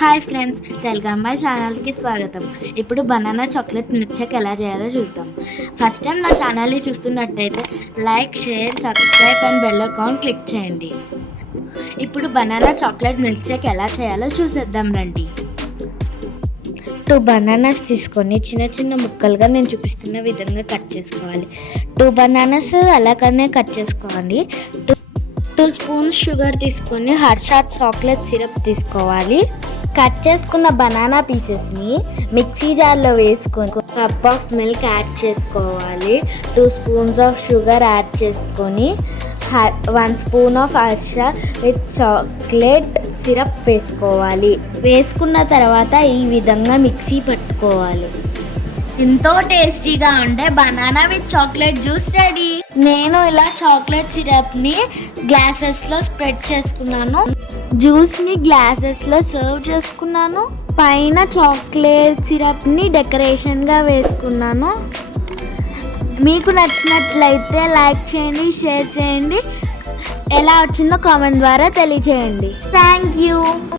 Hi friends తెలుగమ్మాయి ఛానల్కి స్వాగతం. ఇప్పుడు బనానా చాక్లెట్ మిల్క్ ఎలా చేయాలో చూద్దాం. ఫస్ట్ టైం నా ఛానల్ని చూస్తున్నట్టయితే like share subscribe and bell account click చేయండి. ఇప్పుడు బనానా చాక్లెట్ మిల్క్ షేక్ ఎలా చేయాలో చూసేద్దాం రండి. టూ బనానాస్ తీసుకొని చిన్న చిన్న ముక్కలుగా నేను చూపిస్తున్న విధంగా కట్ చేసుకోవాలి. టూ బనానాస్ అలాగనే కట్ చేసుకోవాలి. టూ టూ స్పూన్స్ షుగర్ తీసుకొని హర్షాత్ చాక్లెట్ సిరప్ తీసుకోవాలి. కట్ చేసుకున్న బనానా పీసెస్ని మిక్సీ జార్లో వేసుకొని కప్ ఆఫ్ మిల్క్ యాడ్ చేసుకోవాలి. Two spoons of sugar add చేసుకొని one spoon of Hershey's with chocolate syrup వేసుకోవాలి. వేసుకున్న తర్వాత ఈ విధంగా మిక్సీ పట్టుకోవాలి. ఎంతో టేస్టీగా ఉండే banana with chocolate juice ready. నేను ఇలా చాక్లెట్ సిరప్ని గ్లాసెస్లో స్ప్రెడ్ చేసుకున్నాను. జ్యూస్ని గ్లాసెస్లో సర్వ్ చేసుకున్నాను. పైన చాక్లెట్ సిరప్ని డెకరేషన్గా వేసుకున్నాను. మీకు నచ్చినట్లయితే లైక్ చేయండి షేర్ చేయండి. ఎలా వచ్చిందో కామెంట్ ద్వారా తెలియజేయండి థ్యాంక్ యూ.